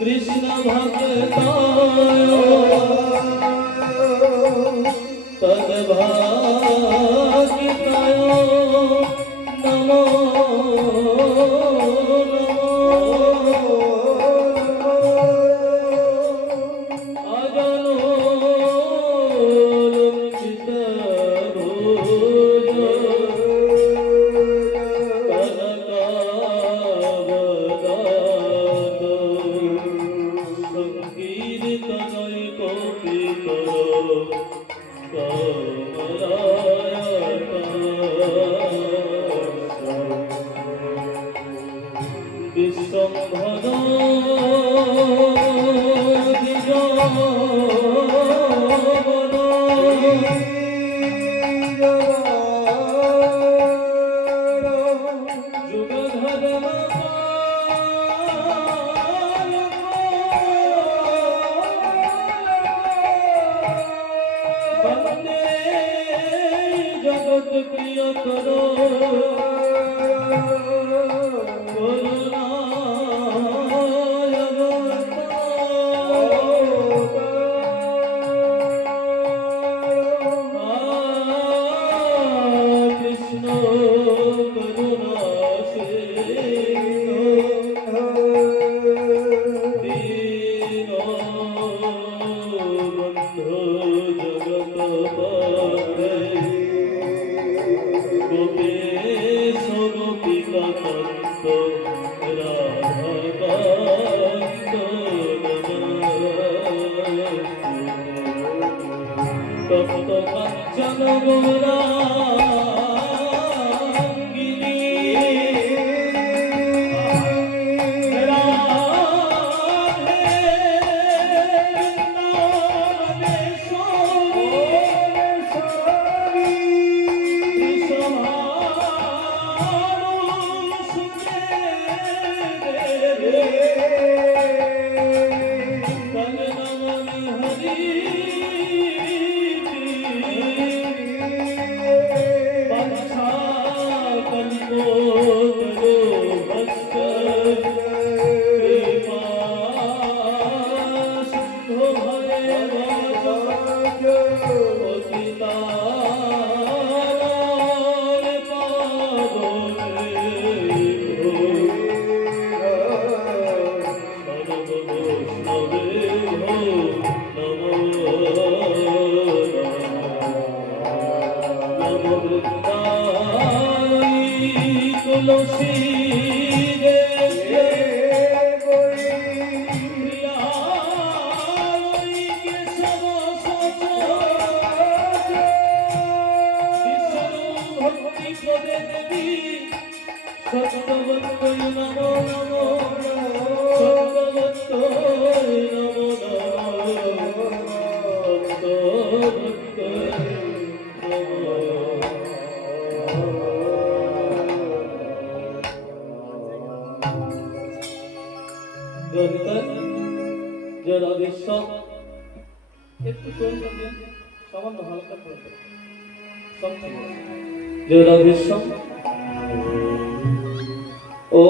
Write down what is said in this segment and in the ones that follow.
कृष्ण भक्ताय तद्भाग्यताय नमो जगत प्रिय करो তপ্ত কাঞ্চন গৌরাঙ্গিনী রাধে নামেশ্বরী তুলসী ভক্তি করে দেবী সত্যবন্তই নমো নমো সত্যবন্তই নমো নমো সত্যবন্তই রাধেশ্বর একটু সামান্য হালকা করে জয় রাধেশ্বর ও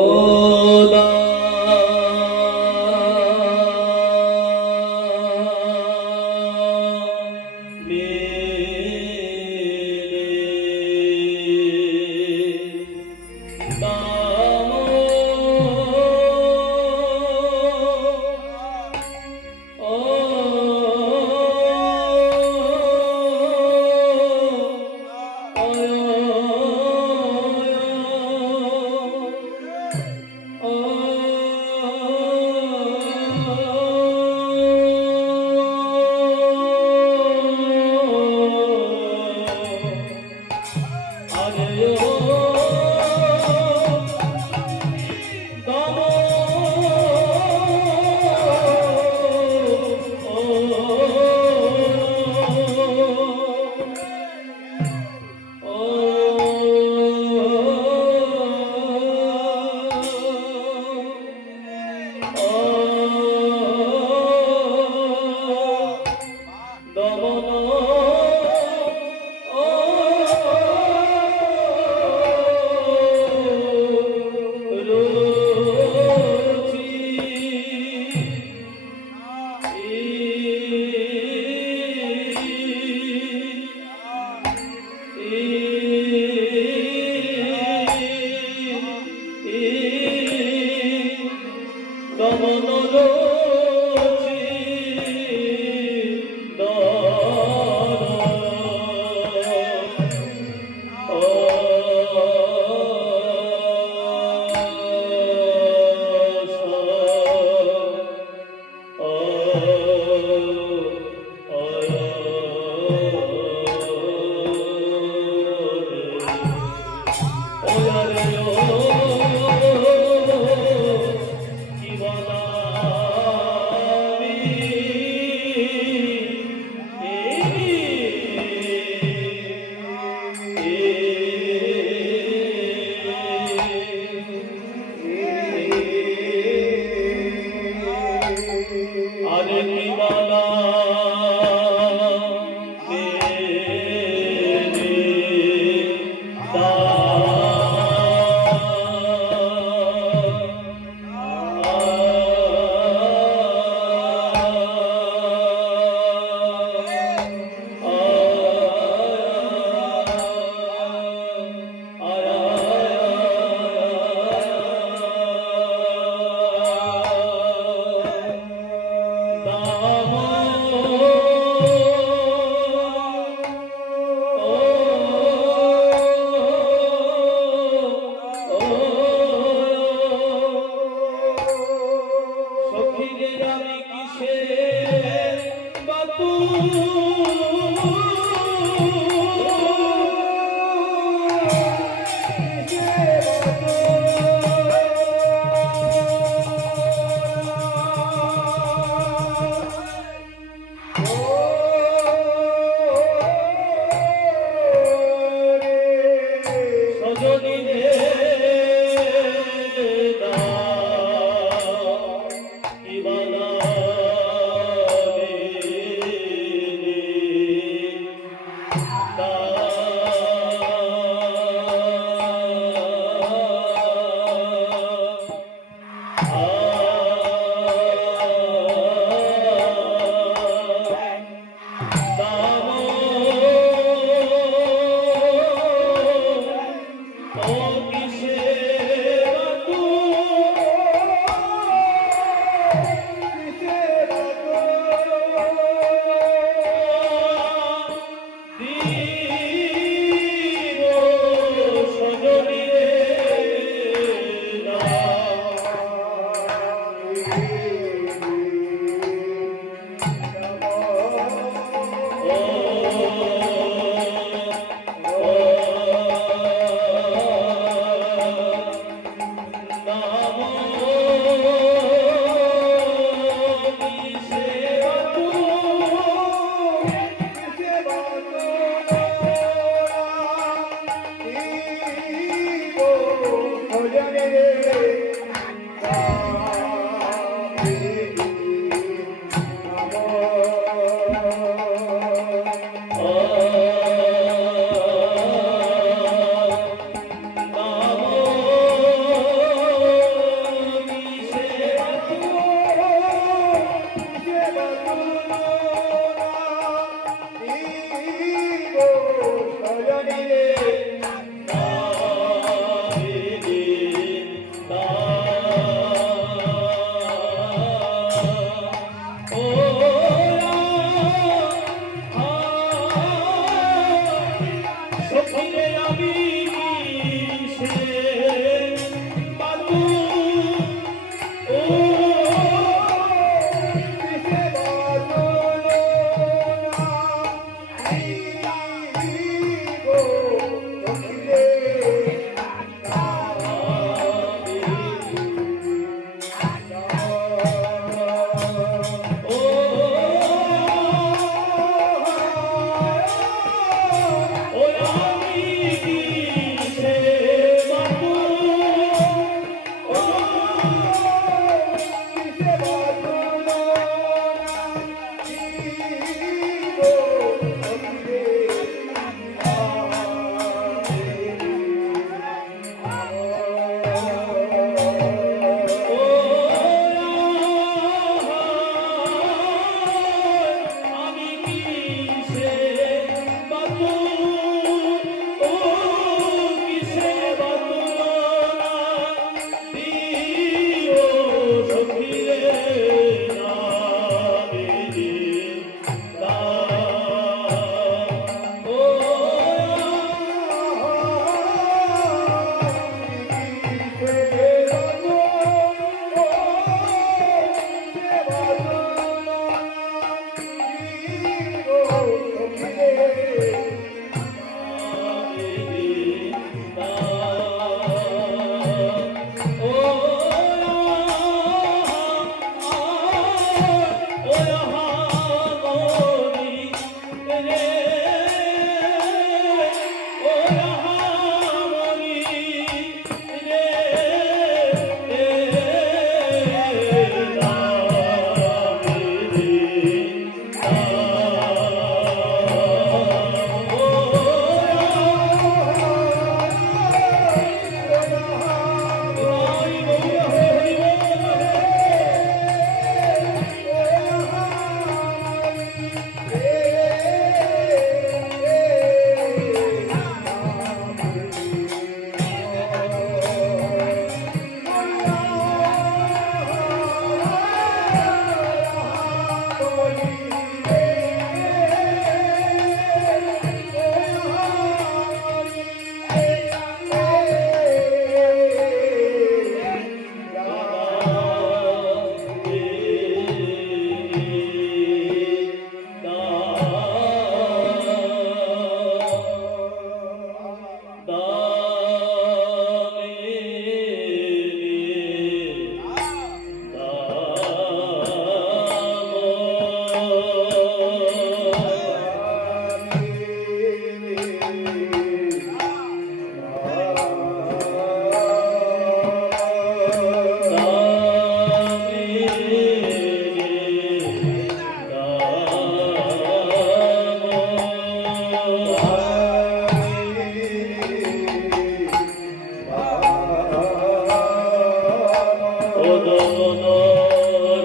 Oh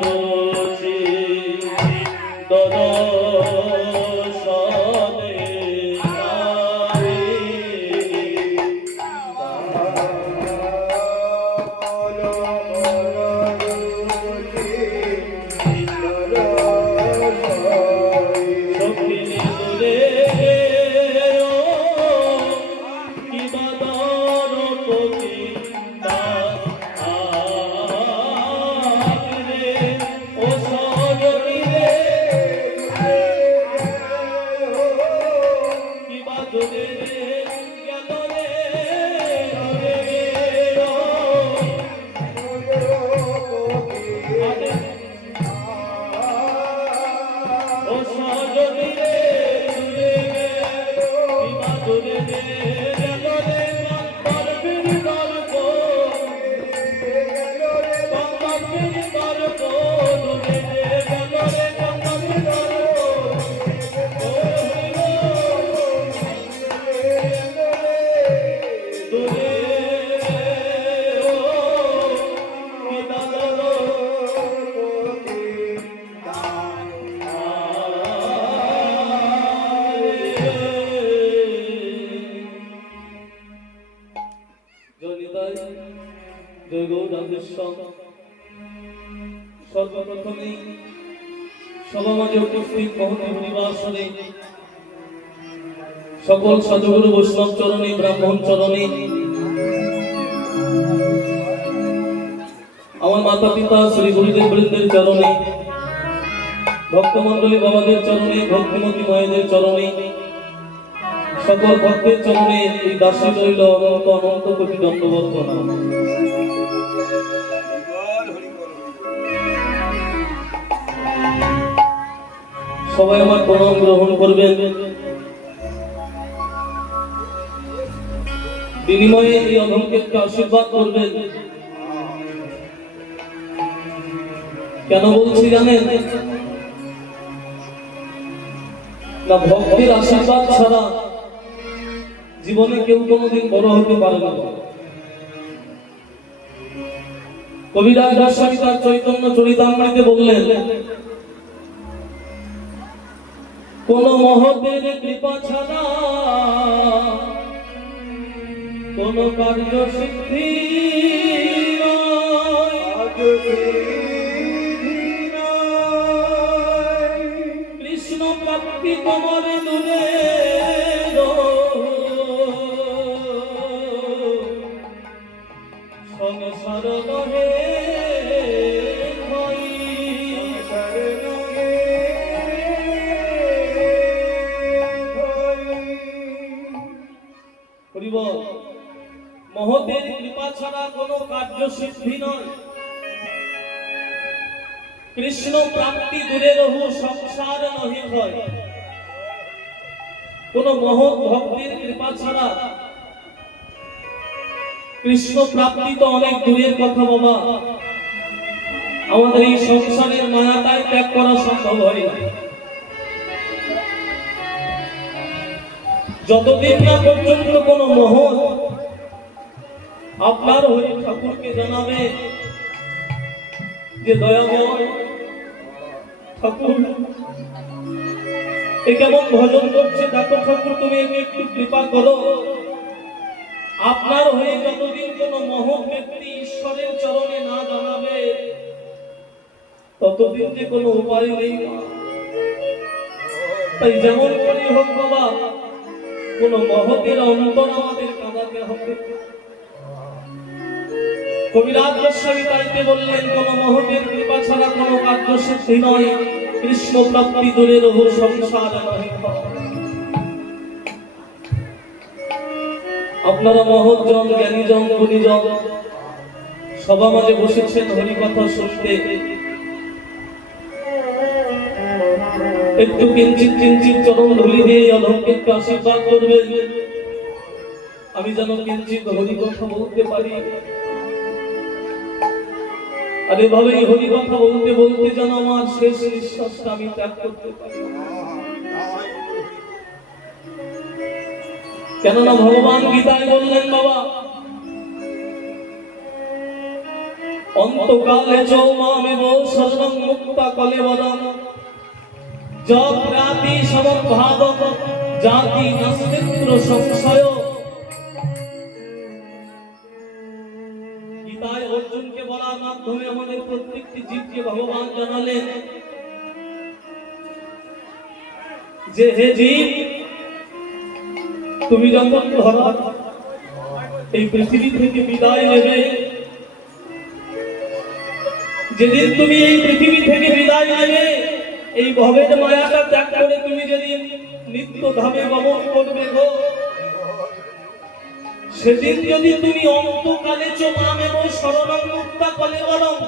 রুচি দর্শনে নাহি। সখিনী দূরে কি বাদর পতিতা রে ও সজনী রে কি বাদরে গেল রে ও সজনী রে দূরে গেল কি বাদরে গেল রে পরবীর দর্প পরবীর দর্প দূরে গেল রে পরবীর দর্প ও দূরে ও কি বাদর সর্বপ্রথমেই সভামাঝে উপস্থিত মহতি হরিবাসনে সকল সাধুগুরু বৈষ্ণব চরণে ব্রাহ্মণ চরণে আমার মাতা পিতা শ্রী গুরুদেব বৃন্দের চরণে ভক্তমণ্ডলী বাবাদের চরণে ভক্তিমতী মায়েদের চরণে সকল ভক্তের চরণে এই দাসী রইল অনন্ত অনন্ত কোটি দণ্ডবত প্রণাম। সবাই আমার প্রণাম গ্রহণ করবেন। বিনিময়ে এই অধমকে আশীর্বাদ করবেন। কেন বলছি জানেন না, ভক্তের আশীর্বাদ ছাড়া জীবনে কেউ কোনোদিন বড় হতে পারে না। কবিরাজ গোস্বামী তার চৈতন্য চরিতামৃতে বললেন, কোন মহতের কৃপা ছাড়া কোন কার্য সিদ্ধি কৃষ্ণ প্রাপ্তি তোমার দূরে সংসার নহে মহতের কৃপা ছাড়া কোনো কার্য সিদ্ধি নয়। কৃষ্ণ প্রাপ্তি দূরে রহু সংসার নহি হয়। কোন মহৎ ভক্তির কৃপা ছাড়া কৃষ্ণ প্রাপ্তি তো অনেক দূরের কথা বাবা, আমাদের এই সংসারের মায়াটাই ত্যাগ করা সম্ভব হয় না। যতদিন না পর্যন্ত কোন মহৎ আপনার হয়ে ঠাকুরকে জানাবে যে দয়াময় ঠাকুর এ কেমন ভজন করছে, দেখো ঠাকুর তুমি একে একটু কৃপা করো, আপনার হয়ে যতদিন কোন মহৎ ব্যক্তি ঈশ্বরের চরণে না জানাবে ততদিন যে কোনো উপায় নেই। তাই যেমন করি হোক বাবা, কোন মহতের অন্তর আমাদের কাঁদাতে হবে। কবিরাজ গোস্বামী তাইতে বললেন, কোন মহতের কৃপা ছাড়া কোন কার্য সিদ্ধি নয়। কৃষ্ণ প্রাপ্তি দূরে রহু সংসার নহি। আপনারা মহৎজন, জ্ঞানীজন, গুণীজন সভা মাঝে বসেছেন হরিকথা শুনতে। একটু কিঞ্চিত কিঞ্চিত চরণ ধুলি দিয়ে অধমকে আশীর্বাদ করবেন, আমি যেন কিঞ্চিত হরিকথা বলতে পারি। আর এভাবেই হরিকথা বলতে বলতে যেন আমার শেষ নিঃশ্বাসটা আমি ত্যাগ করতে পারি। কেননা ভগবান গীতায় বললেন বাবা, অন্তকালে চৌমামেব শরণং মুক্তা কলেবরম যৎপ্রাতি সমভাবক জাতি নাস্তিত্র সংশয়। গীতায় অর্জুনকে বলার মাধ্যমে আমাদের প্রত্যেকটি জীবকে ভগবান জানালেন যে হে জীব, তুমি যখন ধরা এই পৃথিবী থেকে বিদায় নেবে, যেদিন তুমি এই পৃথিবী থেকে বিদায় নেবে, এই ভবের মায়াটা ত্যাগ করে তুমি যেদিন নিত্য ধামে গমন করবে গো, সেদিন যদি তুমি অন্তকালে চমামেব শরণং মুক্তা কলেবরম,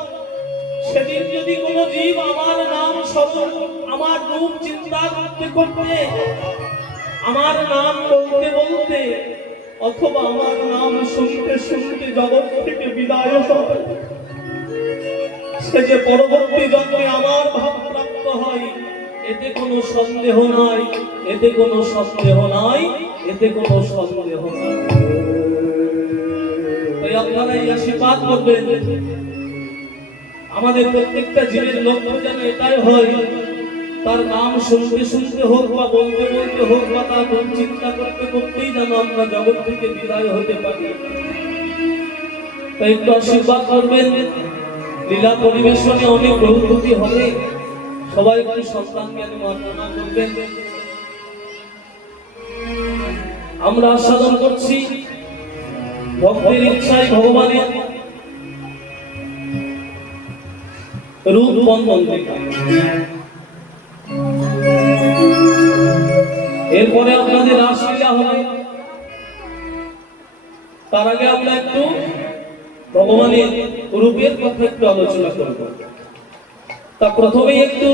সেদিন যদি কোনো জীব আমার নাম স্মরণ, আমার রূপ চিন্তা করতে করতে, আমার নাম বলতে বলতে, অথবা আমার নাম শুনতে শুনতে জগৎ থেকে বিদায় হবে, সে যে পরবর্তী জন্মে আমার ভাব প্রাপ্ত হয়, এতে কোনো সন্দেহ নাই, এতে কোনো সন্দেহ নাই, এতে কোনো সন্দেহ নাই। তাই আপনারা এই আশীর্বাদ করবেন, আমাদের প্রত্যেকটা জীবের লক্ষ্য যেন এটাই হয়, তার নাম শুনতে শুনতে হোক বা বলতে বলতে হোক বা তার চিন্তা করতে করতেই যেন আমরা জগৎ থেকে বিদায় হতে পারি। তাই একটু আশীর্বাদ করবেন। লীলা পরিবেশনে অনেক বহুমুখী হবে, সবাই একটু সন্তানকে বর্ণনা করবেন। আমরা আস্বাদন করছি ভক্তের ইচ্ছায় ভগবানের রূপ বন্ধন দেখা। এরপরে আপনাদের রাসলীলা হবে, তার আগে আমরা একটু ভগবানের রূপের কথা একটু আলোচনা করব। তা প্রথমেই একটু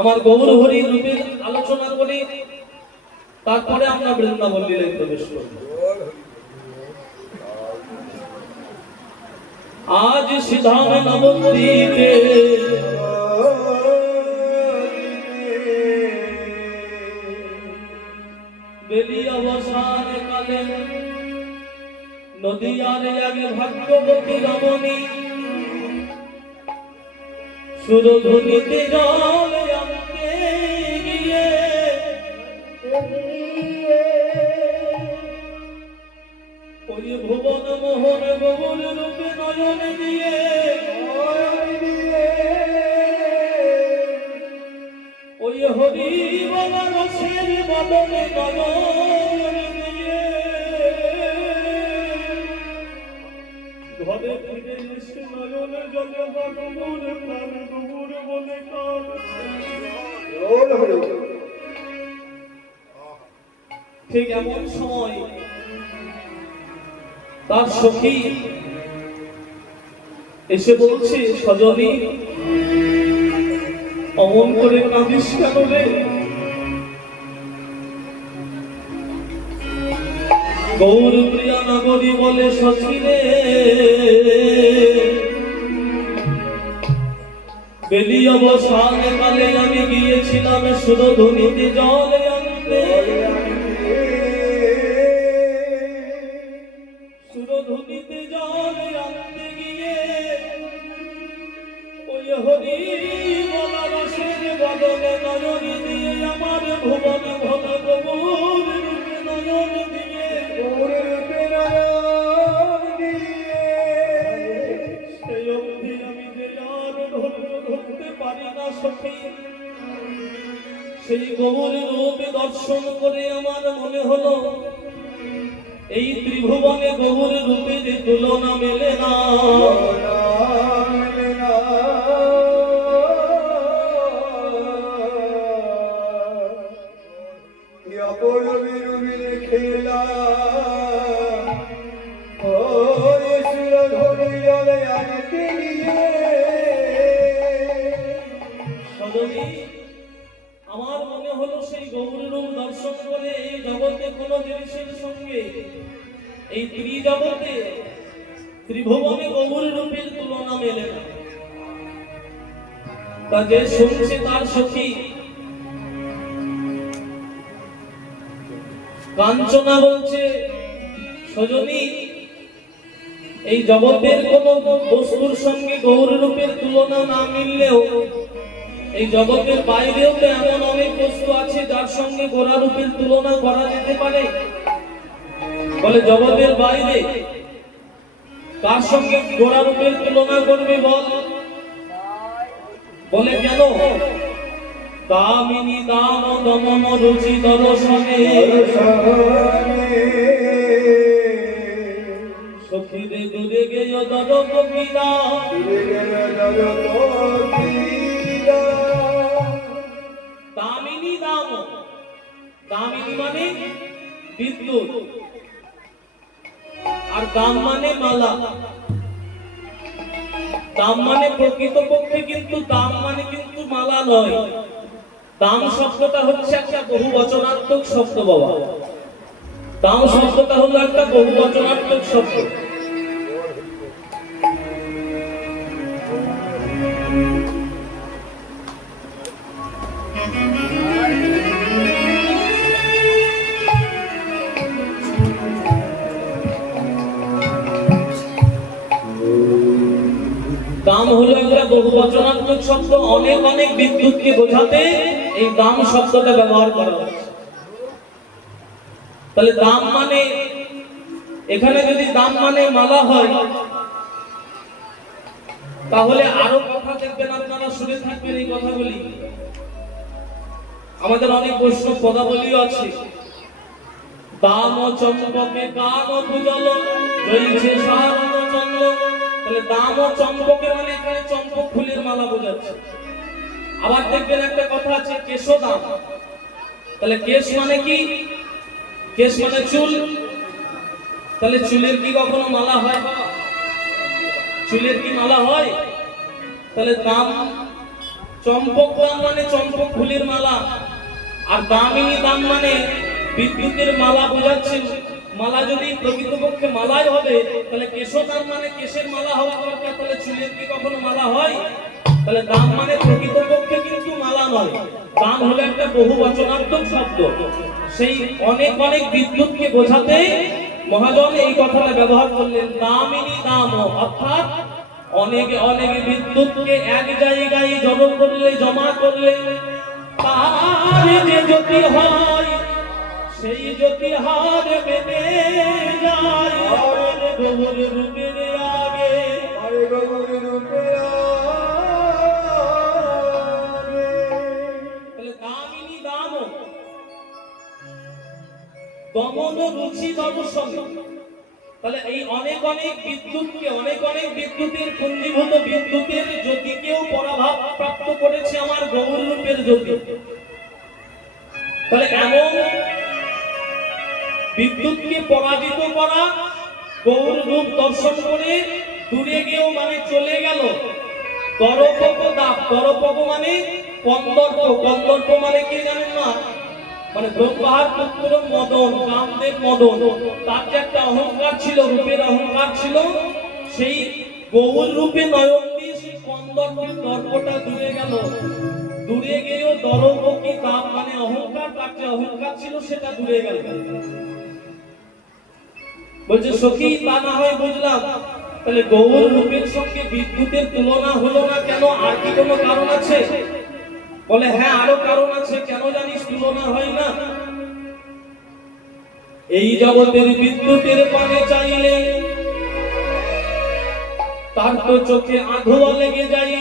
আমার গৌর হরির রূপের আলোচনা করে তারপরে আমরা বৃন্দাবন লীলায় প্রবেশ করব। আজ সিধাম নবদ্বীপে বেলি অবসান কালে নদীয়ার আগে ভাগ্যবতী রমণী সুরধুনিতে জল আনতে গিয়ে ওই ভুবন মোহন গৌর রূপে নয়ন দিয়ে ওই হরি বলা রসের বদনে নয়ন দিয়ে ঘরে ফিরে এসে নয়ন জলে বাগুর প্রাণ দুগুর বলে কান। ঠিক এমন সময় তার সখী এসে বলছে, সজনী অমন করে কাঁদিস কেন রে? গৌর প্রিয়া নগরী বলে সখী রে, বেলি অবসান কালে আমি গিয়েছিলাম সুরধুনিতে জল আনতে। সুরধুনিতে জল আনতে গিয়ে ওই হরি বলা রসের বদলে নয়ন দিয়ে আমার ভুবন ঘন গৌর রূপে নয়ন দিয়ে সেই অবধি আমি যে আর ধরতে পারি না সখী। সেই গৌর রূপে দর্শন করে আমার মনে হলো এই ত্রিভুবনে গৌর রূপের তুলনা মেলে না। আমার মনে হলো সেই গৌর রূপ দর্শন করে এই জগতে কোন জিনিসের সঙ্গে, এই ত্রিজগতে ত্রিভুবনে গৌর রূপের তুলনা মেলে না। তা যে শুনছে তার সখী কাঞ্চনা বলছে, সজনী এই জগতের কোন বস্তুর সঙ্গে গৌর রূপের তুলনা না মিললেও এই জগতের বাইরেও তো এমন অনেক বস্তু আছে যার সঙ্গে গোরা রূপের তুলনা করা যেতে পারে। বলে জগতের বাইরে কার সঙ্গে গোরা রূপের তুলনা করবে বল? বলে কেন? দামিনী দাম দমন রুচি দর্শনে সখীরে দূরে গেয় দর কবিরা। দামিনী দাম, দামিনী মানে বিদ্যুৎ, আর দাম মানে মালা। দাম মানে প্রকৃতপক্ষে কিন্তু দাম মানে কিন্তু মালা নয়। দাম শব্দটা হচ্ছে একটা বহুবচনাত্মক শব্দ বাবা। দাম শব্দটা হলো একটা বহুবচনাত্মক শব্দ। দাম হলো একটা বহুবচনাত্মক শব্দ। অনেক অনেক বিদ্যুৎকে বোঝাতে এই দাম শব্দটা ব্যবহার করা হচ্ছে। তাহলে দাম মানে, এখানে যদি দাম মানে মালা হয়, তাহলে আরো কথা দেখবেন আপনারা, শুনে থাকবেন এই কথাগুলি। আমাদের অনেক বৈষ্ণব পদাবলীও আছে। দাম চম্পকে কান পূজল জয়ছে সারদ চন্দ্র। তাহলে দাম ও চম্পকে মানে এখানে চম্পক ফুলের মালা বোঝাচ্ছে। আবার দেখবেন একটা কথা আছে কেশদাম। তাহলে কেশ মানে কি? কেশ মানে চুল। তাহলে চুলের কি কখনো মালা হয়? চুলের কি মালা হয়? তাহলে দাম চম্পক দাম মানে চম্পক ফুলের মালা, আর দামিনী দাম মানে বিদ্যুতের মালা বোঝাচ্ছেন। মালা যদি প্রকৃতপক্ষে মালাই হবে, তাহলে কেশদাম মানে কেশের মালা হওয়া দরকার। তাহলে চুলের কি কখনো মালা হয়? তাহলে দাম মানে প্রকৃতপক্ষে কিন্তু মালা নয়। দাম হলো একটা বহুবচনাত্মক শব্দ। সেই অনেক অনেক বিদ্যুৎকে বোঝাতে মহাজন এই কথাটা ব্যবহার করলেন, দামিনী দাম, অর্থাৎ অনেক অনেক বিদ্যুৎকে এক জায়গায় জড়ো করলে, জমা করলে তার যে জ্যোতি হয়, সেই জ্যোতি হার মেনে যায় গৌর রূপের আগে। তাহলে দামিনী দাম দমন রুচি দর্শন। তাহলে এই অনেক অনেক বিদ্যুৎকে, অনেক অনেক বিদ্যুতের পুঞ্জীভূত বিদ্যুতের জ্যোতিকেও পরাভাব প্রাপ্ত করেছে আমার গৌর রূপের জ্যোতি। তাহলে এমন বিদ্যুৎকে পরাজিত করা, গৌর রূপ দর্শন করে দূরে গিয়েও মানে চলে গেল। দরপক দাপ, দরপক মানে কন্দর্প। কন্দর্প মানে কি জানেন না? মানে ব্রহ্মার পুত্র মদন, কামদেব মদন, তার যে একটা অহংকার ছিল, রূপের অহংকার ছিল, সেই গৌর রূপে নয়ন দিয়ে সেই কন্দর্পের দর্পটা দূরে গেল। দূরে গিয়েও দরপকি দাপ মানে অহংকার, তার যে অহংকার ছিল সেটা দূরে গেল। বলছে সখী তা না হয় বুঝলাম, তাহলে গৌর রূপের সঙ্গে বিদ্যুতের তুলনা হলো না কেন? আর কি কোনো কারণ আছে? বলে হ্যাঁ, আরো কারণ আছে। কেন জানিস তুলনা হয় না? এই জগতের বিদ্যুতের পানে চাইলে তার তো চোখে আধোয়া লেগে যায়,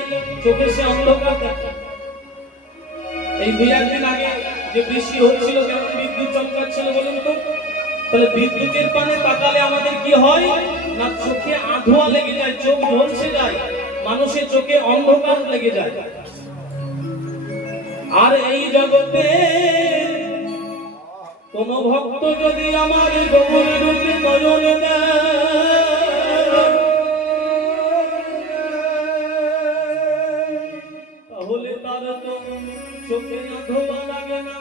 চোখে সে অন্ধকার দেখে। এই দুই একদিন আগে যে বৃষ্টি হচ্ছিল, কেমন বিদ্যুৎ চমকাচ্ছিল বলুন তো? তাহলে বিদ্যুতের পানে তাকালে আমাদের কি হয় না? চোখে আধোয়া লেগে যায়, চোখ ঝলসে যায়, মানুষের চোখে অন্ধকার লেগে যায়। আর এই জগতে কোন ভক্ত যদি আমার গৌর রূপে নয়ন দেয়, তাহলে তার তো চোখে আধোয়া লাগে না,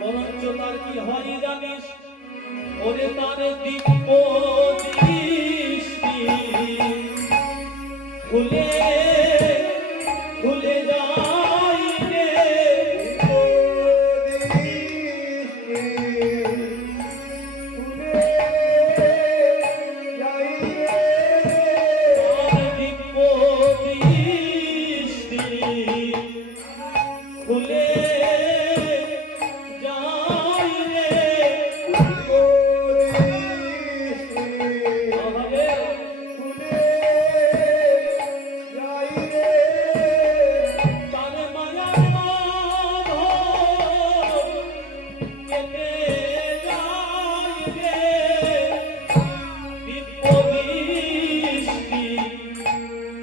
বরঞ্চ তার কি হয় জানিস? ওরে তার দিব্য দৃষ্টি খুলে খুলে যায় রে।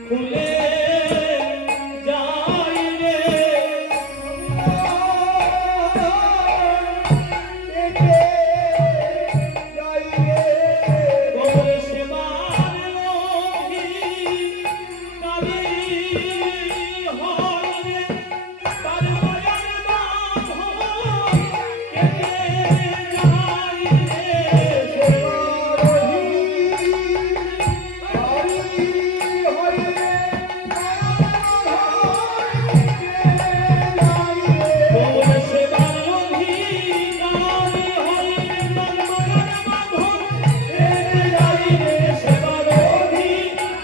খুলে যাই রে গৌর সেবার লোভী কালী হয় রে তার মায়ার বাঁধন কেটে যাই রে গৌর সেবার লোভী কালী হয় রে তার মায়ার বাঁধন কেটে যাই রে সেবার লোভী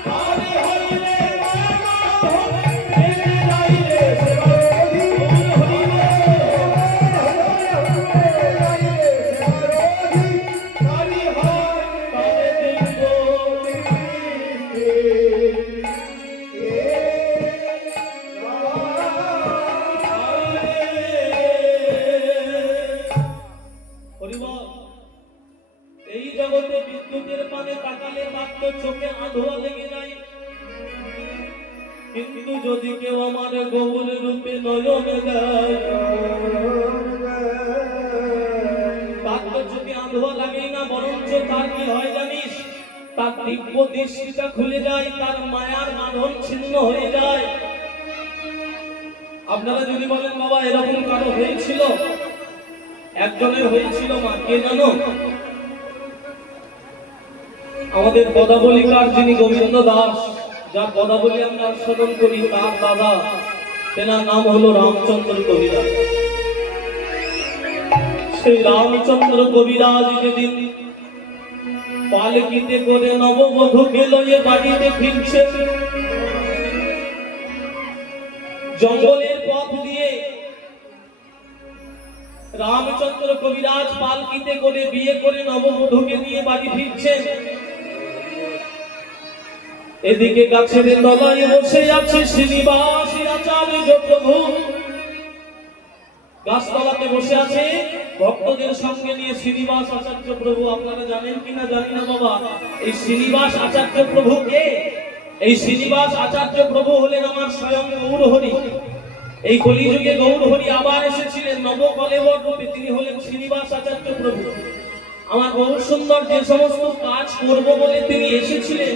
কালী হয় রে মায়ার বাঁধন কেটে যাই রে সেবার লোভী গৌর কালী হয় তারে দেখব হরিবল এই জগতে বিদ্যুতের পানে তাকালে মাত্র চোখে আঁধোয়া লেগে যায় কিন্তু যদি কেউ আমার গৌর রূপে নয়ন দেয় তার তো চোখে আঁধোয়া লাগেই না বরঞ্চ তার কি হয় জানিস তার দিব্য দৃষ্টিটা খুলে যায় তার মায়ার বাঁধন ছিন্ন হয়ে যায় আপনারা যদি বলেন বাবা এরকম কারো হয়েছিল একজনের হয়েছিল মা কে জানো আমাদের পদাবলিকার যিনি গোবিন্দ দাস যার পদাবলী আমরা আস্বাদন করি তার দাদা তেনার নাম হলো রামচন্দ্র কবিরাজ সেই রামচন্দ্র কবিরাজ যেদিন পালকিতে করে নববধূকে লইয়ে বাড়িতে ফিরছে জঙ্গলের পথ দিয়ে রামচন্দ্র কবিরাজ পালকিতে করে বিয়ে করে নববধূকে নিয়ে বাড়ি ফিরছেন এদিকে গাছের তলায় বসে আছে শ্রীনিবাস আচার্য প্রভু গাছতলাতে বসে আছে ভক্তদের সঙ্গে নিয়ে শ্রীনিবাস আচার্য প্রভু আপনারা জানেন কিনা জানি না বাবা এই শ্রীনিবাস আচার্য প্রভু কে এই শ্রীনিবাস আচার্য প্রভু হলেন আমার স্বয়ং গৌর হরি এই কলিযুগে গৌর হরি আবার এসেছিলেন নবকলেবর রূপে তিনি হলেন শ্রীনিবাস আচার্য প্রভু আমার গৌর সুন্দর যে সমস্ত কাজ করব বলে তিনি এসেছিলেন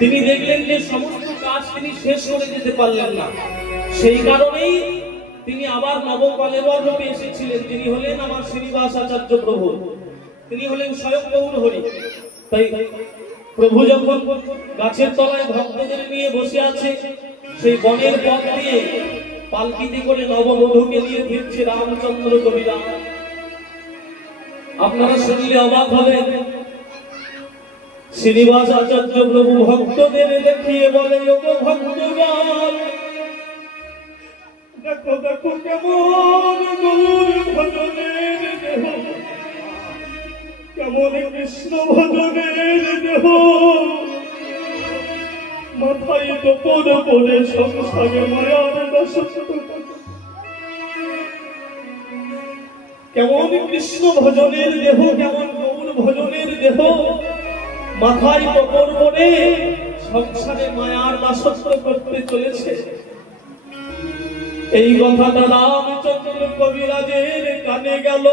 তিনি দেখলেন যে সমস্ত কাজ তিনি শেষ করে যেতে পারলেন না সেই কারণেই তিনি আবার নবকলেবর রূপে এসেছিলেন তিনি হলেন আমার শ্রীনিবাস আচার্য প্রভু তিনি হলেন স্বয়ং গৌর হরি তাই প্রভু যখন গাছের তলায় ভক্তদের নিয়ে বসে আছে সেই বনের পথ দিয়ে পালকিতে করে নববধূকে নিয়ে ফিরছে রামচন্দ্র কবিরাজ আপনারা শুনলে অবাক হবেন শ্রীনিবাস আচার্য প্রভু ভক্তদের দেখিয়ে বলে ওগো ভক্তগণ দেখো দেখো কেমন গৌর ভজনের দেহ কেমন কৃষ্ণ ভজনের দেহ মাথায় তো পড়ে পড়ে সংসারে মায়ার দাসত্ব কেমন কৃষ্ণ ভজনের দেহ কেমন গৌর ভজনের দেহ মাথায় পকর পড়ে সংসারে মায়ার দাসত্ব করতে চলেছে এই কথাটা রামচন্দ্র কবিরাজের কানে গেল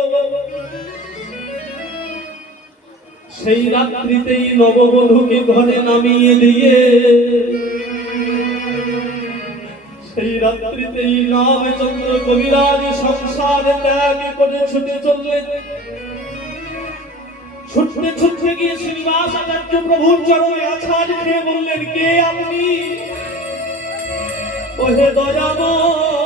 সেই রাত্রিতেই নববধূকে ঘরে নামিয়ে দিয়ে সেই রাত্রিতেই রামচন্দ্র কবিরাজ সংসার ত্যাগ করে ছুটে চললেন ছুটতে ছুটতে গিয়ে শ্রীনিবাস আচার্য প্রভুর চরণে আছাড় খেয়ে বললেন কে আপনি ওহে দয়াময়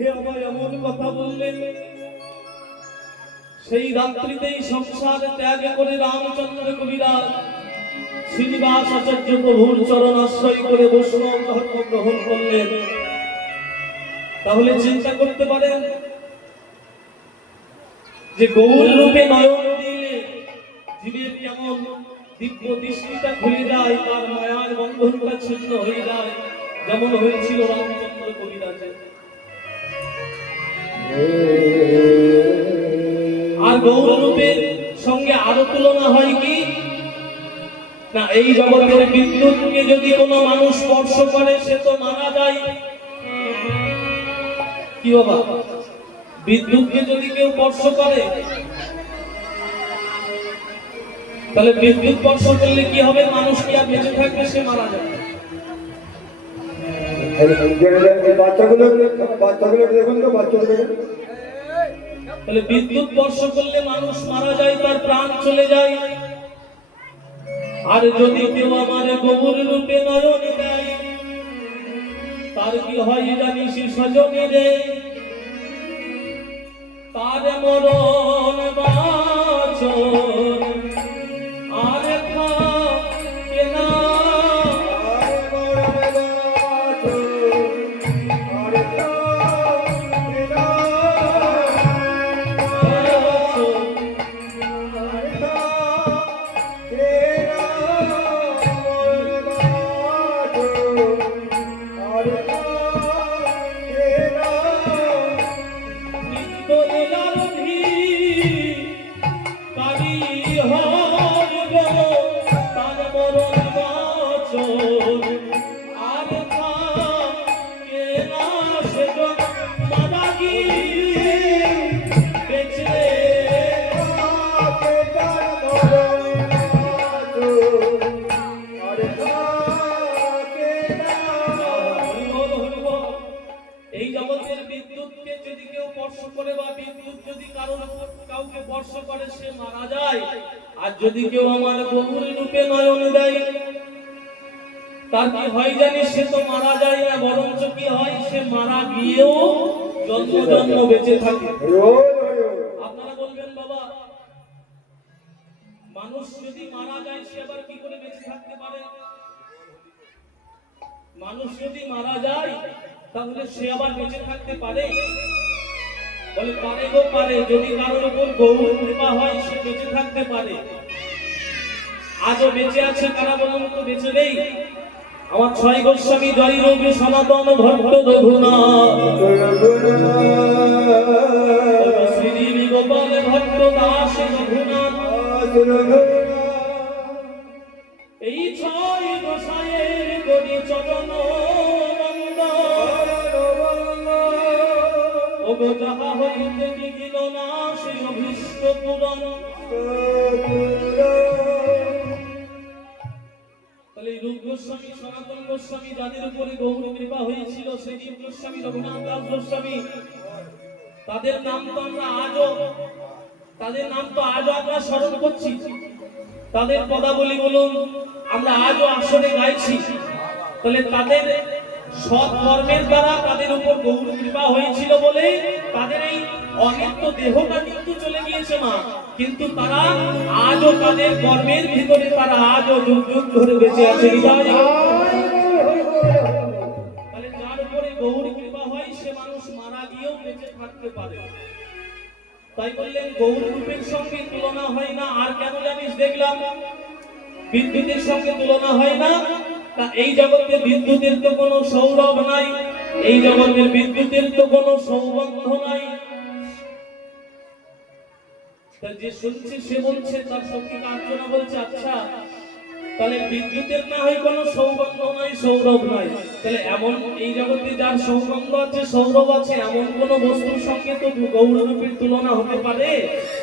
হে আমায় এমন কথা বললেন। সেই রাত্রিতেই সংসার ত্যাগ করে রামচন্দ্র কবিরাজ শ্রীনিবাস আচার্য প্রভুর চরণ আশ্রয় করে বৈষ্ণব ধর্ম গ্রহণ করলেন। তাহলে চিন্তা করতে পারেন যে গৌর রূপে নয়ন দিলে জীবের কেমন দিব্য দৃষ্টিটা খুলে যায়, তার মায়ার বন্ধনটা ছিন্ন হয়ে যায়, যেমন হয়েছিল রামচন্দ্র কবিরাজের। আর গৌর রূপের সঙ্গে আরো তুলনা হয় কি না, এই জগতের বিদ্যুৎকে যদি কোনো মানুষ স্পর্শ করে সে তো মারা যায়। কি বাবা, বিদ্যুৎকে যদি কেউ স্পর্শ করে তাহলে বিদ্যুৎ স্পর্শ করলে কি হবে? মানুষ কি আর বেঁচে থাকবে? সে মারা যাবে। তাহলে বিদ্যুৎ স্পর্শ করলে মানুষ মারা যায়, তার প্রাণ চলে যায়। আর যদি কেউ আমার গৌর রূপে নয়ন দেয় তার কি হয় জানিস সজনী রে? তার মরণ বাঁচন আর থাকে না। এই জগতের বিদ্যুৎকে যদি কেউ স্পর্শ করে বা বিদ্যুৎ যদি কাউকে স্পর্শ করে সে মারা যায়। আর যদি কেউ আমার গৌর রূপে নয়ন দেয় তার কি হয় জানিস? সে তো মারা যায় না, বরঞ্চ কি হয়? সে মারা গিয়েও জন্ম জন্ম বেঁচে থাকে। আপনারা বলবেন বাবা, মানুষ যদি মারা যায় সে আবার কি করে বেঁচে থাকতে পারে? মানুষ যদি মারা যায় তাহলে সে আবার বেঁচে থাকতে পারে? বলে পারে গো পারে, যদি কারোর উপর গৌর কৃপা হয় সে বেঁচে থাকতে পারে। আজও বেঁচে আছে কারা বলুন তো? বেঁচে নেই। আমার ছয় গোস্বামী জয় রবি সনাতন ভট্ট রঘুনাথ শ্রীদেবী গোপাল ভট্ট দাস রঘুনাথ, এই ছয় গোসাইয়ের গরি চরণ ওগো যাহা হইতে বিঘ্ন নাশ অভীষ্ট পূরণ। তাহলে রূপ গোস্বামী সনাতন গোস্বামী যাদের উপরে গৌর কৃপা হয়েছিল, সেই গোস্বামী রঘুনাথ দাস গোস্বামী, তাদের নাম তো আমরা আজও আমরা স্মরণ করছি। তাদের পদাবলী বলুন আমরা আজও আসরে গাইছি। তাহলে তাদের সৎ কর্মের দ্বারা তাদের উপর গৌর কৃপা হয়েছিল বলে তাদের এই অনিত্য দেহটা কিন্তু চলে গিয়েছে মা, কিন্তু তারা আজও তাদের কর্মের ভিতরে তারা আজও যুগ যুগ ধরে বেঁচে আছে। তাহলে যার উপরে গৌর কৃপা হয় সে মানুষ মারা গিয়েও বেঁচে থাকতে পারে। তাই বললেন গৌর রূপের সঙ্গে তুলনা হয় না। আর কেন জানিস? দেখলাম বিদ্যুতের সঙ্গে তুলনা হয় না। তা এই জগতে বিদ্যুতের তো কোনো সৌরভ নাই, এই জগতের বিদ্যুতের তো কোনো সৌবন্ধ নাই। তা যে শুনছে সে বলছে, তার সঙ্গে আর্চনা বলছে আচ্ছা তাহলে বিদ্যুতের না হয় কোনো সৌবন্ধ নাই, সৌরভ নাই, তাহলে এমন এই জগতে যার সৌবন্ধ আছে সৌরভ আছে এমন কোন বস্তুর সঙ্গে তো গৌররূপের তুলনা হতে পারে?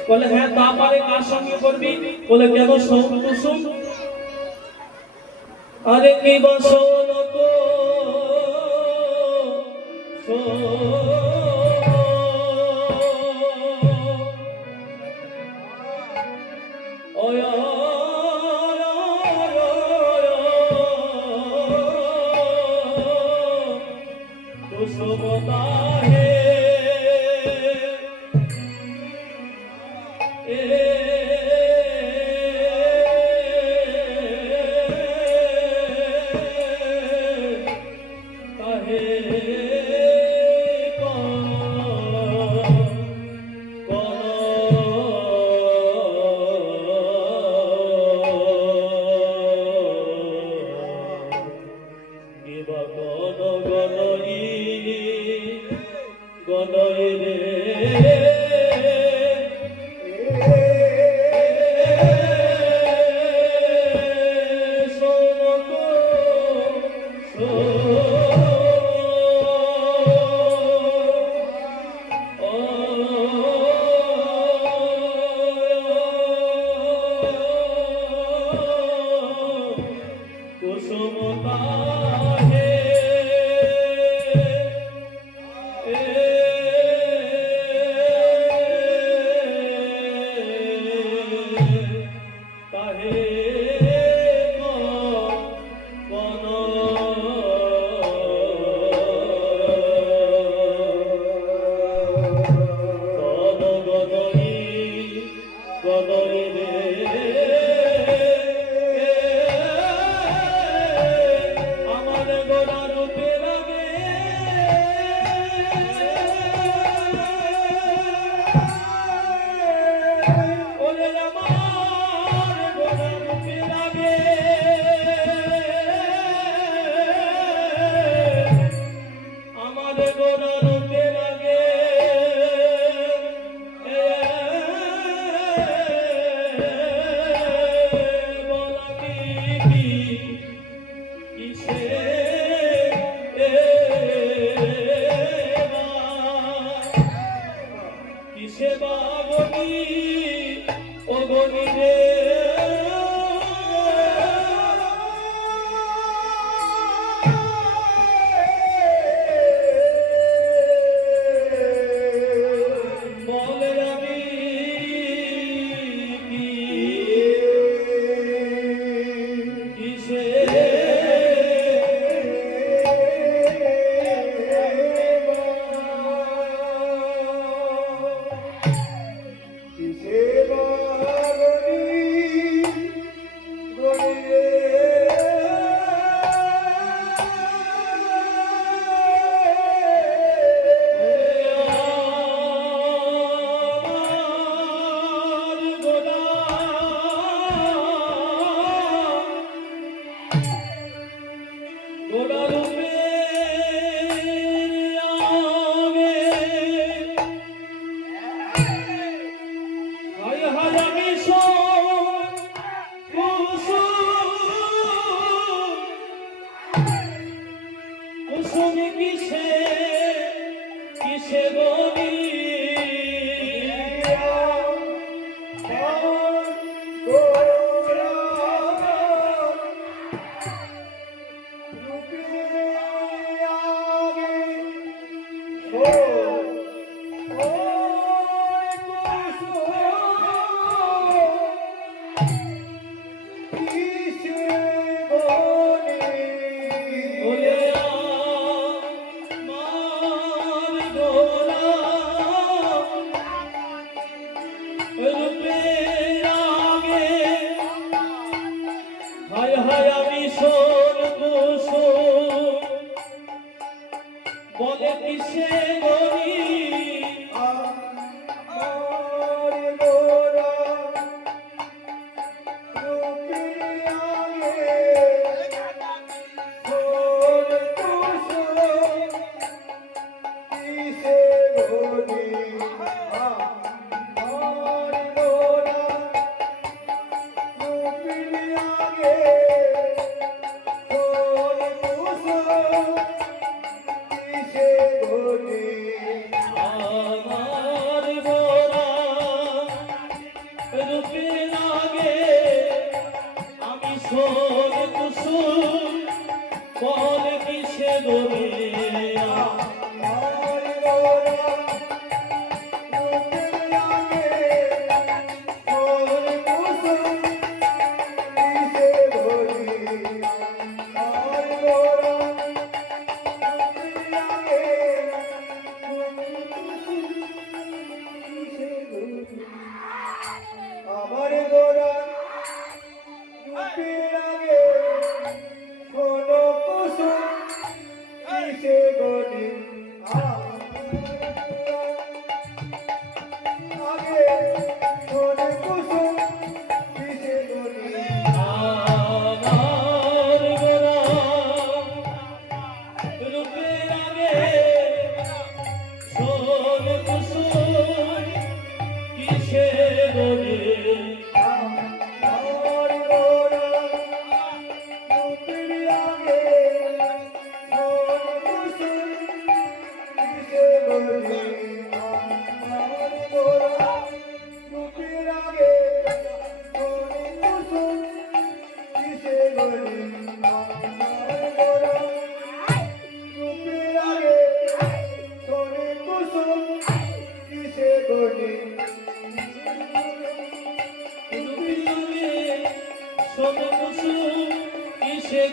বলে হ্যাঁ তা পারে। কার সঙ্গে করবি? বলে কেন? সৌর কুসুম। আরে কি বসন তো कुसुमता है গলয় রে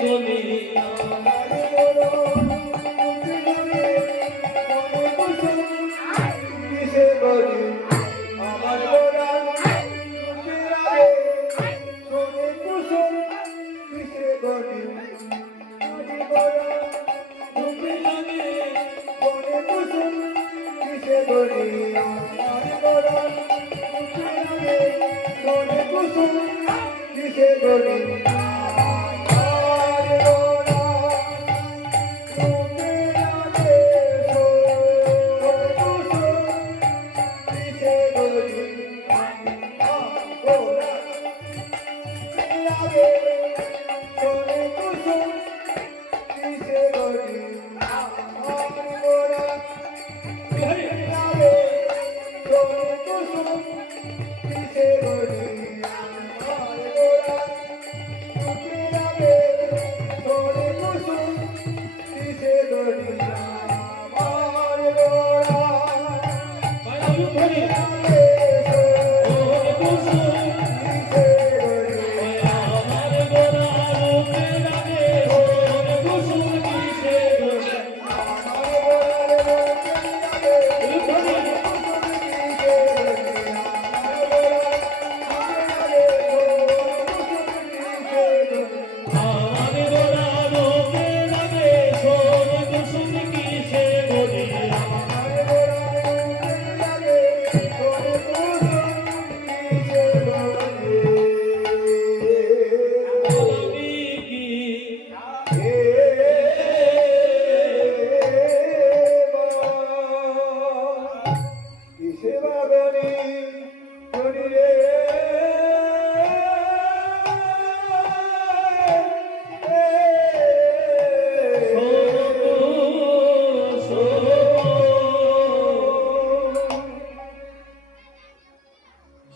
গনে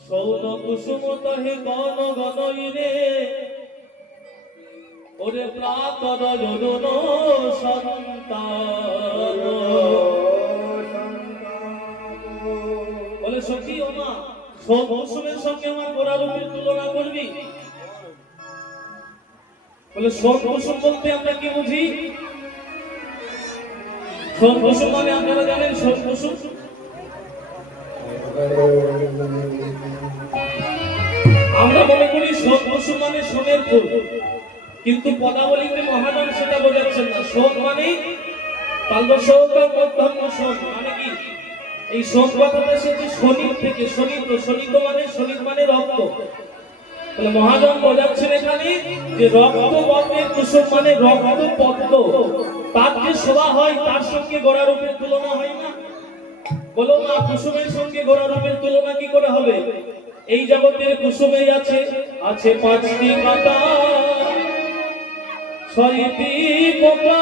সৌন কুসুম তহে গণ গণইরে ওরে প্রাতর যোজন সন্তান বলে সখী ও মা সৌন কুসুমের সঙ্গে আমার গোড়ারূপের তুলনা করবি বলে সৌন কুসুম বলতে আমরা কি বুঝি সৌন কুসুম মানে আপনারা জানেন সৌন কুসুম আমরা মনে করি শোক কুসুম মানে সোনের ফুল কিন্তু পদাবলীতে মহাজন সেটা বোঝাচ্ছেন না শোক মানে মানে কি এই শোক কথাটা এসেছে শনির থেকে শনিত মানে রক্ত তাহলে মহাজন বোঝাচ্ছেন এখানে যে রক্ত বর্ণের কুসুম মানে রক্ত পদ্ম তার যে শোভা হয় তার সঙ্গে গোড়ারূপের তুলনা হয় না বলো না কুসুমের সঙ্গে গোড়ারূপের তুলনা কি করে হবে এই জগতের কুসুমে আছে আছে পাঁচটি কাঁটা ছয়টি পোকা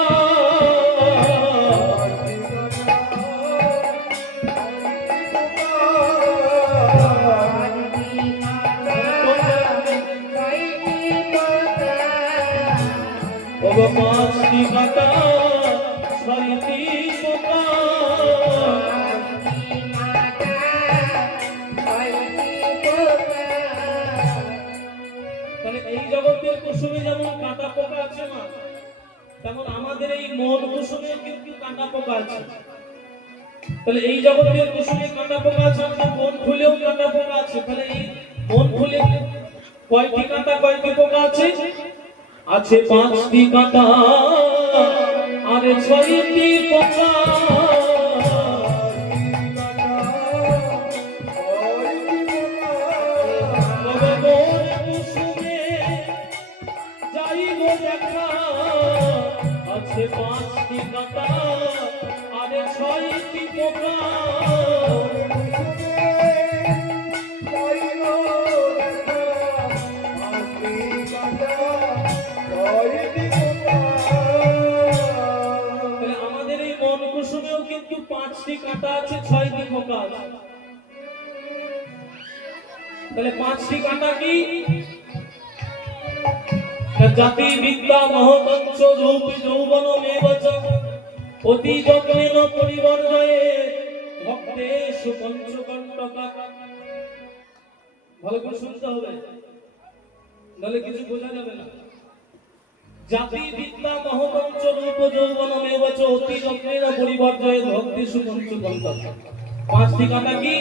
পাঁচটি কাঁটা ছয়টি পোকা এই জগতের কুসুমে যেমন কাঁটা পোকা আছে না তেমন আমাদের এই মন কুসুমে কিন্তু কাঁটা পোকা আছে তাহলে এই জগতের কুসুমে কাঁটা পোকা আছে আমাদের মন ফুলেও কাঁটা পোকা আছে তাহলে এই মন ফুলে কয়টি কাঁটা কয়টি পোকা আছে আছে পাঁচটি কাঁটা আর ছয়টি পোকা আছে পাঁচটি কাঁটা আর ছয়টি পোকা আমাদের এই মন কুসুমেও কিন্তু পাঁচটি কাঁটা আছে ছয়টি পোকা আছে তাহলে পাঁচটি কাঁটা কি জাতি বিদ্যা মহতঞ্চ রূপ যৌবন মেবচ অতি যত্নেন পরিবর্জয়ে ভক্তেষু পঞ্চকণ্টকা ভালো করে শুনতে হবে নাহলে কিছু বোঝা যাবে না জাতি বিদ্যা মহমঞ্চ রূপ যৌবনমেব চ অতি যত্নেন পরিবর্জয়ে ভক্তি সুপঞ্চ গন্তব্য। পাঁচটি কাটা কি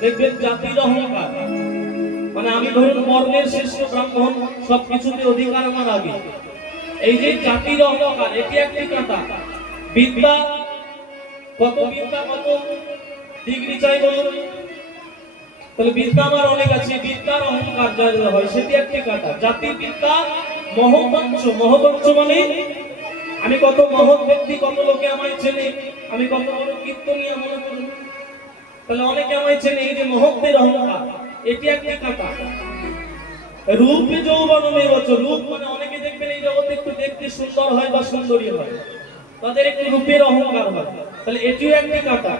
দেখবেন? জাতির অহংকার, মানে আমি ধরুন বর্ণের শ্রেষ্ঠ ব্রাহ্মণ, সবকিছুতে অধিকার আমার আগে, এই যে জাতির অহংকার, এটি একটি কাটা। বিদ্যা, কত বিদ্যা, কত ডিগ্রি চাই বলুন? তাহলে বিদ্যা আমার অনেক আছে, বিদ্যার অহংকার যা যা হয় সেটি একটি কাটা। জাতি বিদ্যা মহৎ, মহৎ মানে আমি কত মহৎ ব্যক্তি, কত লোকে আমায় চেনে, আমি কত বড় কীর্তনীয় মনে করি, তাহলে অনেকে আমায় চেনে, এই যে মহত্বের অহংকার, এটি একটি কাটা। রূপ যৌবনমেব চ, রূপ মানে অনেকে দেখবেন এই জগতে একটু দেখতে সুন্দর হয় বা সুন্দরী হয়, তাদের একটু রূপের অহংকার হয়, তাহলে এটিও একটি কাটা।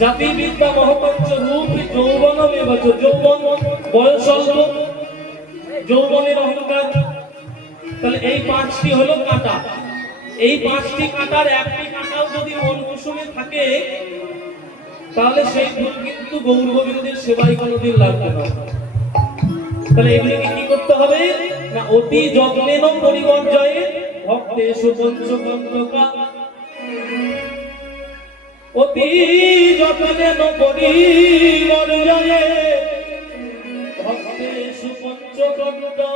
জাতি বিদ্যা মহৎ রূপ যৌবনমেব চ, যৌবন বয়স অল্প, যৌবনের অহংকার, তাহলে এই পাঁচটি হলো কাটা। এই পাঁচটি কাটার একটি কাটাও যদি মন কুসুমে থাকে, তাহলে সেই ফুল কিন্তু গৌর গোবিন্দের সেবায় কোনোদিন লাগবে না। তাহলে এগুলিকে কি করতে হবে না? অতি যত্নেন পরিবর্জয়ে ভক্তেষু পঞ্চকন্টকা, অতি যত্নেন পরিবর্জয়ে ভক্তেষু পঞ্চকন্টকা।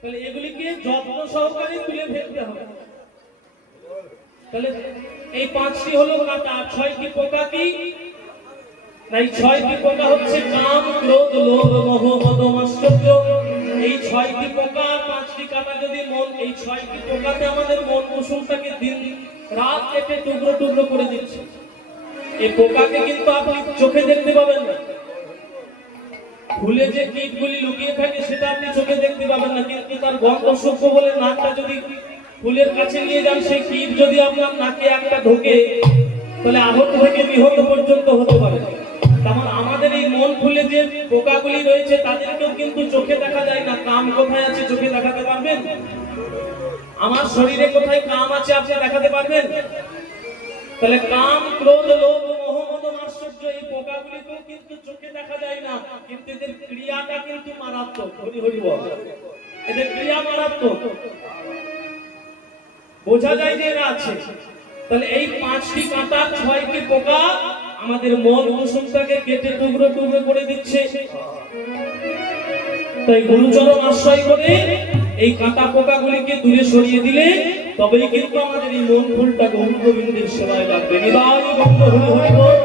তাহলে এগুলিকে যত্ন সহকারে তুলে ফেলতে হবে। তাহলে এই পাঁচটি হলো কাটা। ছয়টি পোকা কি না? এই ছয়টি পোকা হচ্ছে কাম, ক্রোধ, লোভ, মোহ, মদ, মাৎসর্য। এই ছয়টি পোকা, পাঁচটি কাটা যদি মন, এই ছয়টি পোকাতে আমাদের মন কুসুমটাকে দিন রাত কেটে টুকরো টুকরো করে দিচ্ছে। এই পোকাকে কিন্তু আপনি চোখে দেখতে পাবেন না, ফুলে যে কীটগুলি লুকিয়ে থাকে সেটা আপনি চোখে দেখতে পাবেন না, কিন্তু তার গন্ধ সূক্ষ্ম বলে নাকটা যদি ফুলের কাছে নিয়ে যান, সেই কীট যদি আপনার নাকে একটা ঢোকে, তাহলে আহত থেকে নিহত পর্যন্ত হতে পারে। তেমন আমাদের এই মন ফুলে যে পোকাগুলি রয়েছে তাদেরকেও কিন্তু চোখে দেখা যায় না। কাম কোথায় আছে চোখে দেখাতে পারবেন? আমার শরীরে কোথায় কাম আছে আপনি দেখাতে পারবেন? তাহলে কাম, ক্রোধ, লোভ, মোহ, মদ, মাৎসর্য, এই পোকাগুলিকেও কিন্তু চোখে দেখা যায় না, কিন্তু এদের ক্রিয়াটা কিন্তু মারাত্মক। হরি হরি বল, এদের ক্রিয়া মারাত্মক, বোঝা যায় যে এরা আছে। তাহলে এই পাঁচটি কাঁটা, ছয়টি পোকা আমাদের মন কুসুমটাকে কেটে টুকরো টুকরো করে দিচ্ছে। তাই গুরুচরণ আশ্রয় করে এই কাঁটা পোকাগুলিকে দূরে সরিয়ে দিলে তবেই কিন্তু আমাদের এই মন ফুলটা গৌর গোবিন্দের সেবায় লাগবে। নিবাস গন্ধ হরি হরি বল।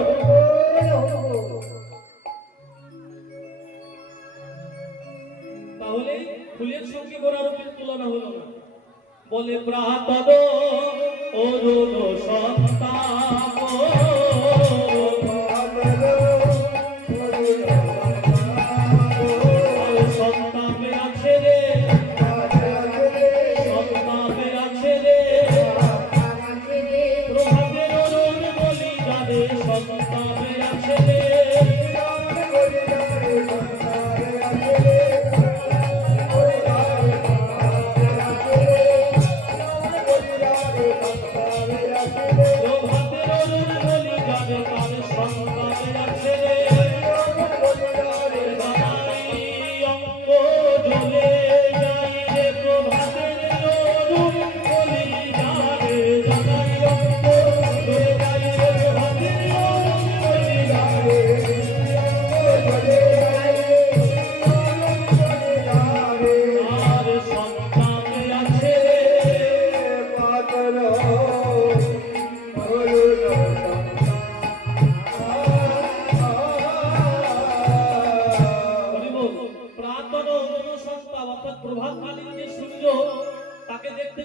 তাহলে ফুলের সঙ্গে গোড়ারূপের তুলনা হলো না। বলে প্রাতদ অরুণ সন্তাপ, সন্তাপে আছে রে, সন্তাপে আছে রে, প্রভাতের অরুণ বলি যাবে, সন্তাপে আছে রে।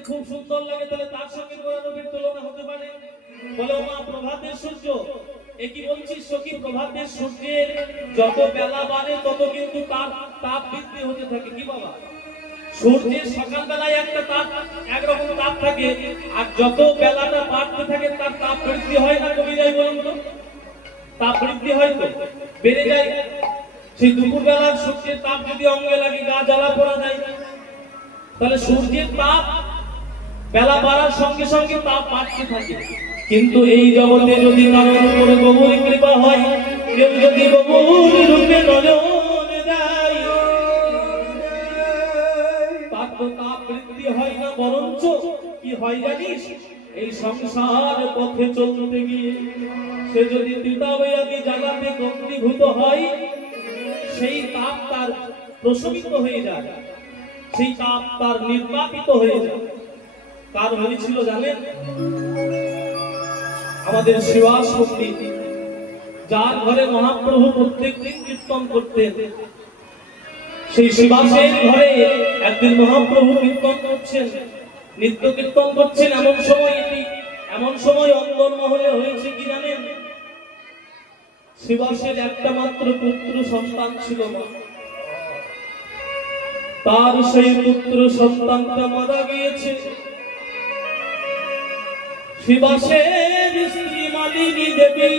খুব সুন্দর লাগে, তাহলে তার সঙ্গে গোড়ারূপের তুলনা হতে পারে? বলে মা প্রভাতের সূর্য, একই বলছিস সখী, প্রভাতের সূর্যের যত বেলা বাড়ে তত কিন্তু তার তাপ বৃদ্ধি হতে থাকে। কি বাবা? সূর্যের সকালবেলায় একটা তাপ, একরকম তাপ থাকে, আর যত বেলাটা বাড়তে থাকে তার তাপ বৃদ্ধি হয় না? কমে যায় বলুন তো? তাপ বৃদ্ধি হয় তো, বেড়ে যায়। সেই দুপুর বেলার সূর্যের তাপ যদি অঙ্গে লাগে গা জ্বালা পড়া যায়। তাহলে সূর্যের তাপ বেলা বাড়ার সঙ্গে সঙ্গে তাপ বাড়তে থাকে। কিন্তু এই জগতে যদি কারোর উপরে গৌরী কৃপা হয়, কেউ যদি গৌর রূপে নয়ন দেয় তার তো তাপ বৃদ্ধি হয় না, বরঞ্চ কি হয় জানিস, এই সংসার পথে চলতে গিয়ে সে যদি তৃতাবয়াদি জায়গাতে গন্ধিভূত হয়, সেই তাপ তার প্রশমিত হয়ে যায়, সেই তাপ তার নির্বাপিত হয়ে যায়। কার হয়েছিল জানেন? আমাদের শিবাস পণ্ডিত, যার ঘরে মহাপ্রভু প্রত্যেক দিন কীর্তন করতেন। সেই শিবাসের ঘরে একদিন মহাপ্রভু কীর্তন করছেন, নিত্য কীর্তন করছেন। এমন সময় অন্দর মহলে হয়েছে কি জানেন? শিবাসের একটা মাত্র পুত্র সন্তান ছিল না, তার সেই পুত্র সন্তানটা মারা গিয়েছে। শিবাসের স্ত্রী মালিনী দেবী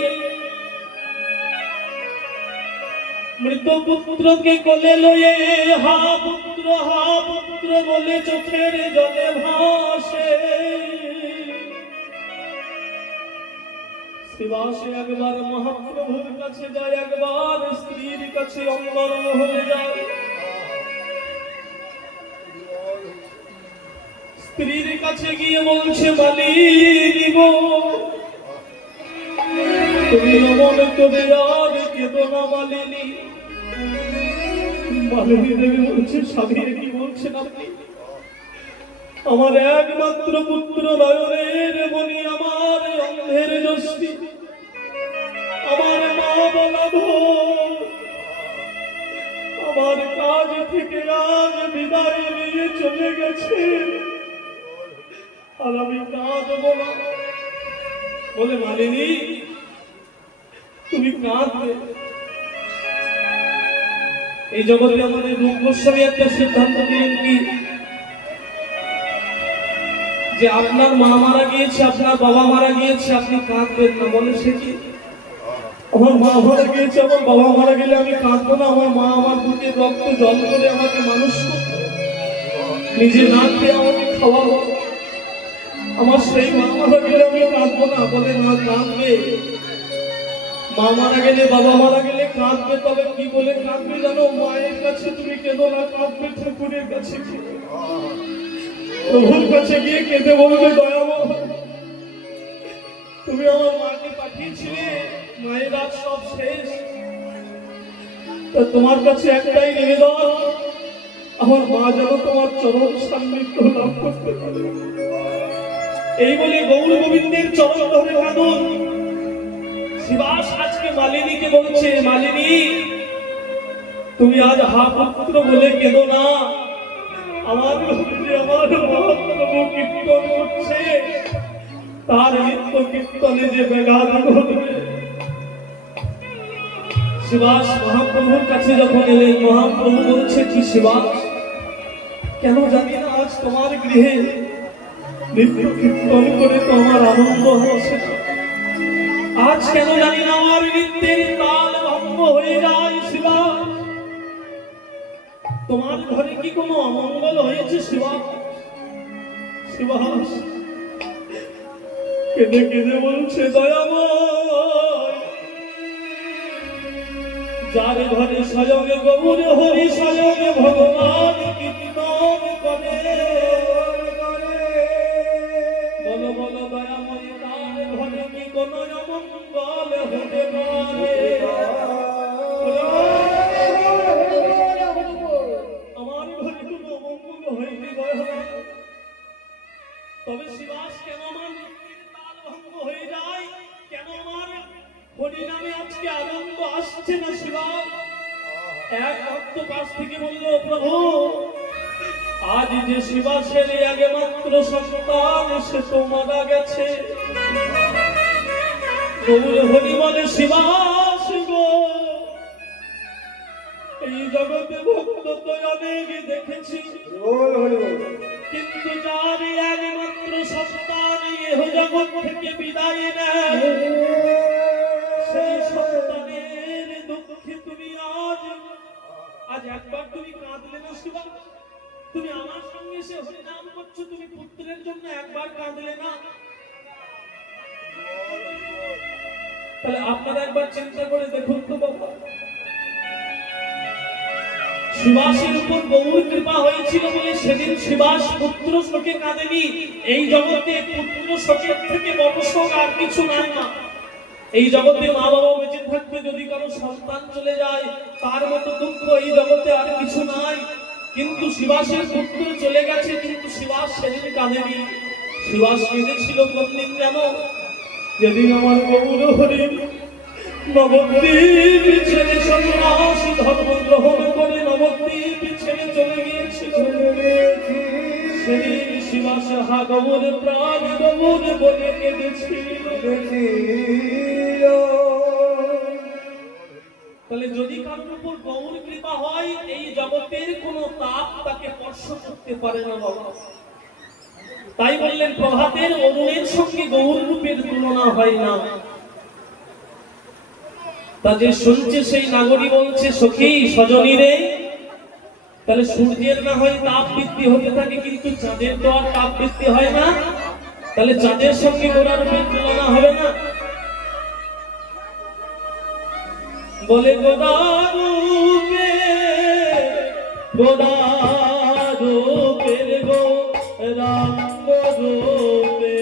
মৃত পুত্রকে কোলে লয়ে হা পুত্র বলে চোখের জলে ভাসে। শিবাসে একবার মহাপ্রভুর কাছে যায়, একবার স্ত্রীর কাছে অঙ্গন হয়ে যায়। স্ত্রীর কাছে গিয়ে বলছে, মালিনী গো, তুমি অমন করে আর কেঁদো না মালিনী। মালিনী দেবী বলছে, স্বামী কি বলছেন আপনি? আমার একমাত্র পুত্র নয়নের মণি, আমার অন্ধের যষ্টি, আমার মা বলব আমার কাজ থেকে আজ বিদায় নিয়ে চলে গেছে, আর আমি কাঁদবো না। বলে, মালিনী তুমি কাঁদবে? এই জগতে আমাদের রূপ গোস্বামী একটা সিদ্ধান্ত দিলেন কি, যে আপনার মা মারা গিয়েছে, আপনার বাবা মারা গিয়েছে, আপনি কাঁদবেন না। বলে, সে কি? আমার মা মারা গিয়েছে, আমার বাবা মারা গেলে আমি কাঁদবো না? আমার মা আমার বুকের রক্ত জল করে আমাকে মানুষ করতো, নিজে না খেয়ে আমাকে খাওয়াবো, আমার সেই মা মারা গেলে আমি কাঁদবো না? বলে, না, কাঁদবে। মা মারা গেলে, বাবা মারা গেলে কাঁদবে। তবে কি বলে কাঁদবে জানো? মায়ের কাছে তুমি কেঁদো না, কাঁদবে ঠাকুরের কাছে, প্রভুর কাছে গিয়ে কেঁদে বলবে, দয়াময় তুমি আমার মাকে পাঠিয়েছিলে, মায়ের আজ সব শেষ, তোমার কাছে একটাই নিবেদন, আমার মা যেন তোমার চরণ সান্নিধ্য লাভ করতে পারে। এই বলে গৌর গোবিন্দের চরণ ধরে কাঁদুন। শিবাস আজকে মালিনীকে বলছে, মালিনী তুমি আজ হা পুত্র বলে কেঁদো না, আমার মহাপ্রভু কীর্তন করছে, তার নিত্য কীর্তনে যে ব্যাঘাত ঘটবে। শিবাস মহাপ্রভুর কাছে যখন এলেন, মহাপ্রভু বলছে, কি শিবাস, কেন জানি না আজ তোমার গৃহে নিত্য কীর্তন করে তো আমার আনন্দ হচ্ছে, আজ কেন জানি না আমার নিত্যের তাল ভঙ্গ হয়ে যায়। শিবাস, তোমার ঘরে কি কোনো অমঙ্গল হয়েছে? শিবাস, শিবাস কেঁদে কেঁদে বলছে, দয়াময় যার ঘরে স্বয়ং গৌর হরি, স্বয়ং ভগবান কীর্তন করে, বলো বলো দয়াময়, তার ঘরে কি কোনো অমঙ্গল হতে পারে? আমার ঘরে কোনো অমঙ্গল হয়নি দয়াময়। তবে শিবাস, কেন আমার নিত্যের তাল ভঙ্গ হয়ে যায়? কেন আমার হরি নামে আজকে আনন্দ আসছে না? শিবাস এক ভক্ত পাশ থেকে বলল, প্রভু আজ যে শিবাসের আগে মাত্র সন্তান, সে তো মারা গেছে। গৌর হরি বলে, শিবাস গো, এই জগতে ভক্ত তো অনেক দেখেছি, কিন্তু যার একমাত্র সন্তান এহ জগৎ থেকে বিদায় নেয়, সেই সন্তানের দুঃখে তুমি আজ একবার তুমি কাঁদলে না? শিবা, তুমি আমার সঙ্গে সে হরিনাম করছো, তুমি পুত্রের জন্য একবার কাঁদলে না? তাহলে আপনারা একবার চিন্তা করে দেখুন তো বাবা, সুভাষের উপর গৌর কৃপা হয়েছিল বলে সেদিন সুভাষ পুত্র শোকে কাঁদেনি। এই জগতে পুত্র শোকের থেকে বড় শোক আর কিছু নাই না। এই জগতে মা বাবা বেঁচে থাকতে যদি কারো সন্তান চলে যায় তার মতো দুঃখ এই জগতে আর কিছু নাই। কিন্তু সুভাষের পুত্র চলে গেছে, কিন্তু সুভাষ সেদিন কাঁদেনি। সুভাষ কেঁদেছিল কোন দিন জানো? যেদিন আমার গৌর হরি নবদ্বীপ ছেড়ে সন্ন্যাসী ধর্ম গ্রহণ করে নবদ্বীপ ছেড়ে চলে গিয়েছিল। সেদিন সুভাষ হা গৌর প্রাণ গৌর বলে কেঁদেছিল। তাহলে যদি কারোর উপর গৌর কৃপা হয় এই জগতের কোনো তাপ তাকে স্পর্শ করতে পারে না বাবা। তাই বললেন প্রভাতের অরুণের সঙ্গে গৌর রূপের তুলনা হয় না। তা যে শুনছে সেই নাগরী বলছে সখী সজনী রে, তাহলে সূর্যের না হয় তাপ বৃদ্ধি হতে থাকে কিন্তু চাঁদের তো আর তাপ বৃদ্ধি হয় না। তাহলে চাঁদের সঙ্গে গোরা রূপের তুলনা হবে না। বলে গোরা রূপে গোরা রূপের গো রাম রূপে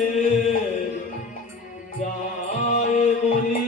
যায় বলি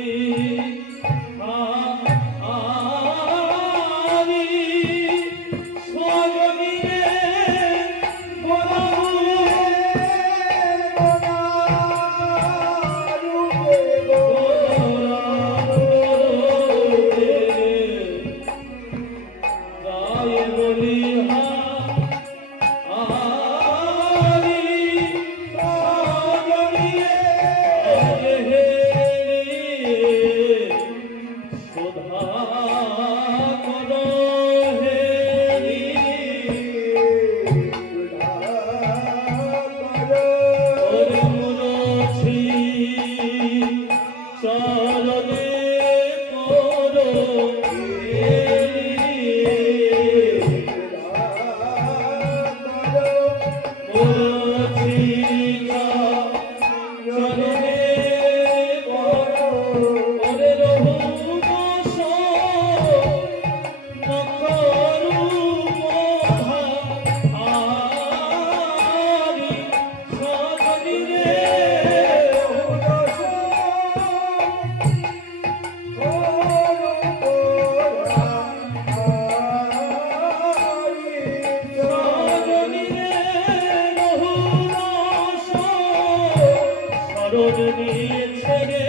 ছেড়ে